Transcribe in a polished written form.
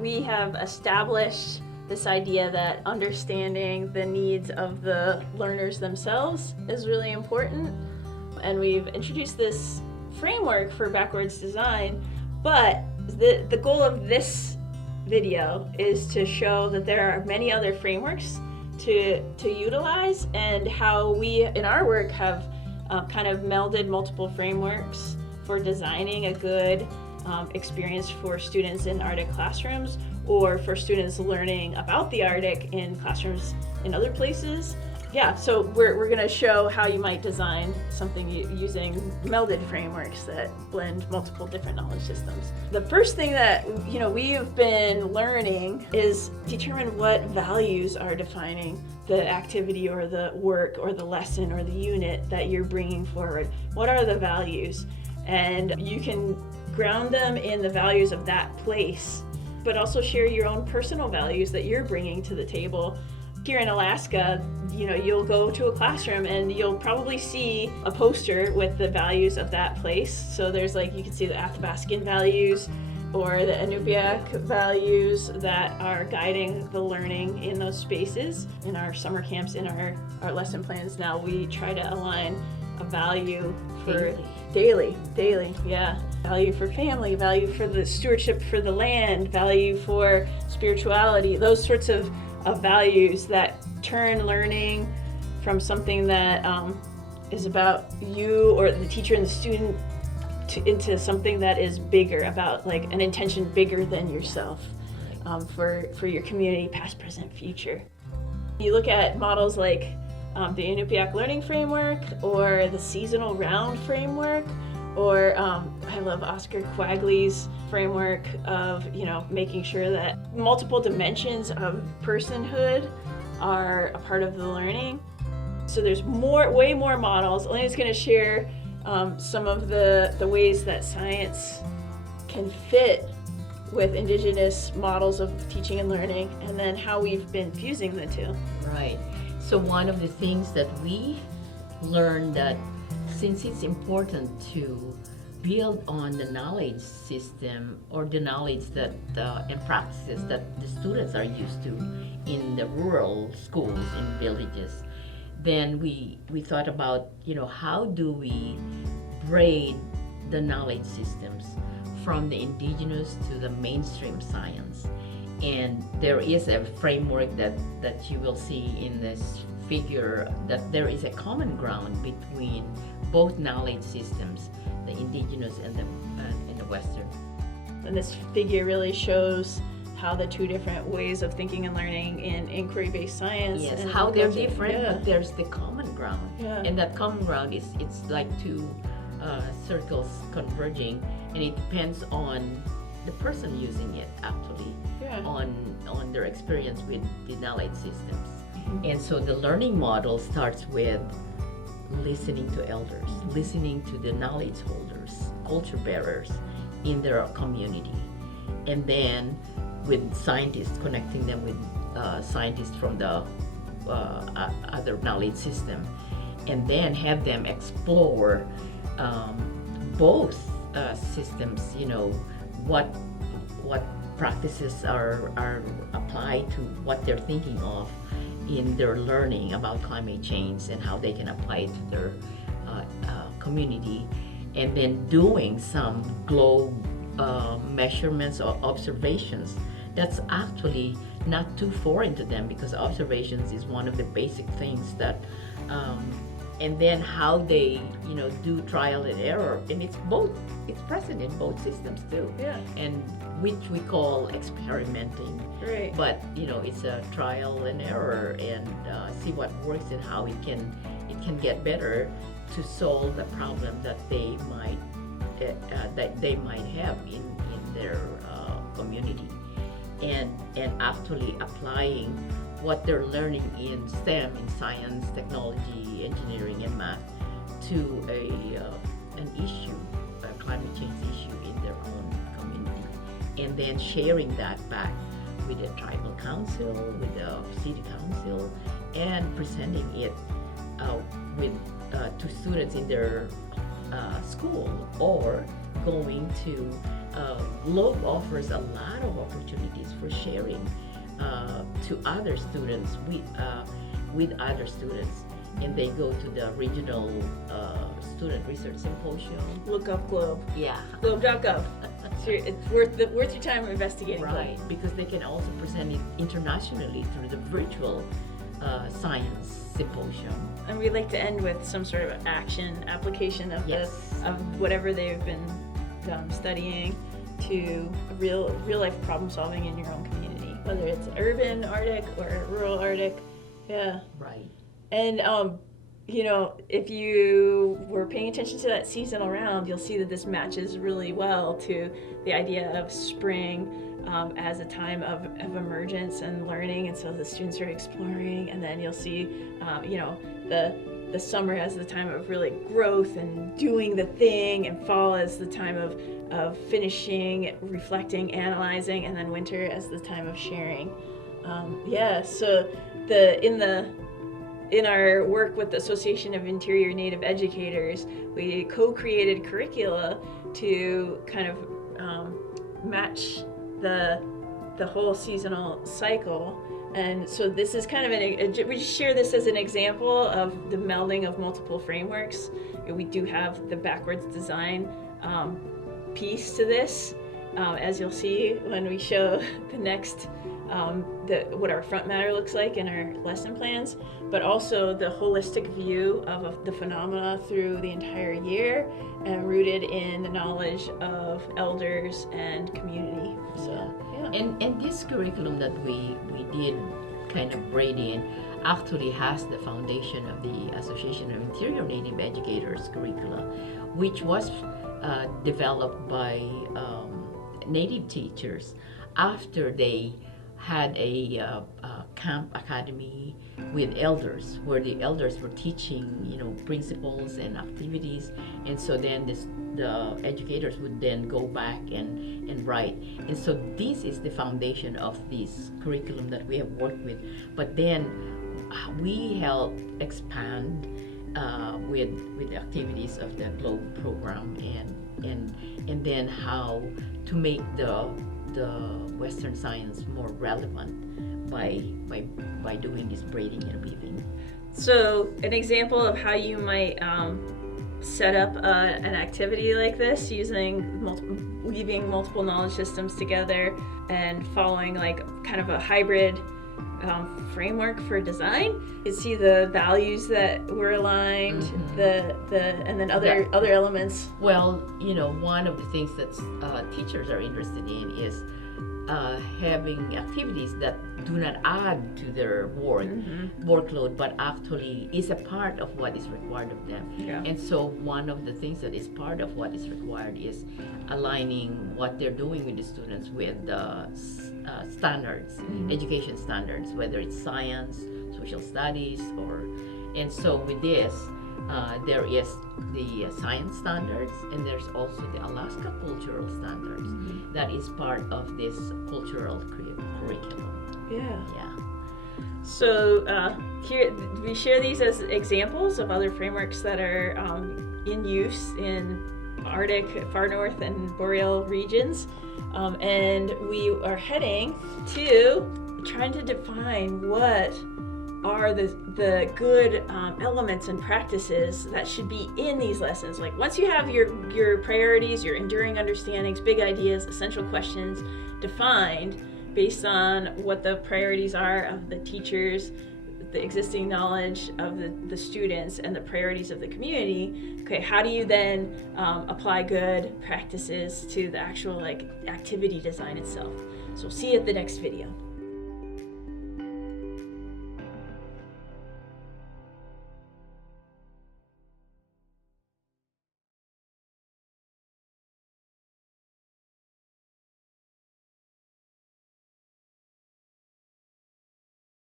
we have established this idea that understanding the needs of the learners themselves is really important. And we've introduced this framework for backwards design, but the goal of this video is to show that there are many other frameworks to utilize, and how we in our work have kind of melded multiple frameworks for designing a good experience for students in Arctic classrooms, or for students learning about the Arctic in classrooms in other places. Yeah, so we're going to show how you might design something using melded frameworks that blend multiple different knowledge systems. The first thing that we've been learning is determine what values are defining the activity or the work or the lesson or the unit that you're bringing forward. What are the values? And you can ground them in the values of that place, but also share your own personal values that you're bringing to the table. Here in Alaska, you'll go to a classroom and you'll probably see a poster with the values of that place. So there's you can see the Athabascan values or the Inupiaq values that are guiding the learning in those spaces. In our summer camps, in our lesson plans now, we try to align a value for daily, yeah. Value for family, value for the stewardship for the land, value for spirituality, those sorts of values that turn learning from something that is about you or the teacher and the student into something that is bigger, about an intention bigger than yourself, for your community, past, present, future. You look at models like the Inupiaq Learning Framework or the Seasonal Round Framework, or I love Oscar Quagley's framework of making sure that multiple dimensions of personhood are a part of the learning. So there's way more models. Elena's going to share some of the ways that science can fit with Indigenous models of teaching and learning, and then how we've been fusing the two. Right. So one of the things that we learned, that since it's important to build on the knowledge system or the knowledge that and practices that the students are used to in the rural schools in villages, then we thought about how do we braid the knowledge systems from the indigenous to the mainstream science. And there is a framework that you will see in this figure, that there is a common ground between both knowledge systems, the indigenous and the Western. And this figure really shows how the two different ways of thinking and learning in inquiry-based science. Yes, and how they're different, but there's the common ground. Yeah. And that common ground it's like two circles converging, and it depends on the person using it, actually, on their experience with the knowledge systems. Mm-hmm. And so the learning model starts with listening to elders, listening to the knowledge holders, culture bearers in their community, and then with scientists, connecting them with scientists from the other knowledge system, and then have them explore both systems, what practices are applied to what they're thinking of in their learning about climate change and how they can apply it to their community, and then doing some globe measurements or observations. That's actually not too foreign to them, because observations is one of the basic things that and then how they do trial and error, and it's present in both systems too. Yeah. And which we call experimenting. Right. But it's a trial and error, and see what works and how it can get better to solve the problem that they might have in their community, and actually applying what they're learning in STEM, in science, technology, engineering, and math, to an issue, a climate change issue in their own community, and then sharing that back with the tribal council, with the city council, and presenting it to students in their school, or going to Globe offers a lot of opportunities for sharing to other students with other students, and they go to the regional student research symposium. Look up Globe. Yeah. Globe.gov. It's worth your time investigating. Right, Globe. because they can also present it internationally through the virtual science symposium. And we'd like to end with some sort of application of Yes. of whatever they've been studying to real life problem solving in your own community, whether it's urban Arctic or rural Arctic. Yeah. Right. And if you were paying attention to that seasonal round, you'll see that this matches really well to the idea of spring as a time of emergence and learning, and so the students are exploring, and then you'll see the summer as the time of really growth and doing the thing, and fall as the time of finishing, reflecting, analyzing, and then winter as the time of sharing. So in our work with the Association of Interior Native Educators, we co-created curricula to kind of match the whole seasonal cycle. And so this is kind of we just share this as an example of the melding of multiple frameworks. We do have the backwards design piece to this, as you'll see when we show the next what our front matter looks like in our lesson plans, but also the holistic view of the phenomena through the entire year, and rooted in the knowledge of elders and community. So yeah. And this curriculum that we did kind of braid in actually has the foundation of the Association of Interior Native Educators curricula, which was developed by Native teachers after they had a camp academy with elders, where the elders were teaching, principles and activities, and so then the educators would then go back and write. And so this is the foundation of this curriculum that we have worked with. But then we helped expand with the activities of the Globe program, and then how to make the Western science more relevant by doing this braiding and weaving. So an example of how you might set up an activity like this, using weaving multiple knowledge systems together and following like kind of a hybrid framework for design. You see the values that were aligned, and then other elements. Well, one of the things that teachers are interested in is having activities that do not add to their workload, but actually is a part of what is required of them. Yeah. And so one of the things that is part of what is required is aligning what they're doing with the students with the standards, education standards, whether it's science, social studies, and so with this, there is the science standards, and there's also the Alaska cultural standards that is part of this cultural curriculum. Yeah. So here we share these as examples of other frameworks that are in use in Arctic, far north, and boreal regions, and we are heading to trying to define what are the good elements and practices that should be in these lessons. Like once you have your priorities, your enduring understandings, big ideas, essential questions defined based on what the priorities are of the teachers, the existing knowledge of the students, and the priorities of the community, okay, how do you then apply good practices to the actual activity design itself? So see you at the next video.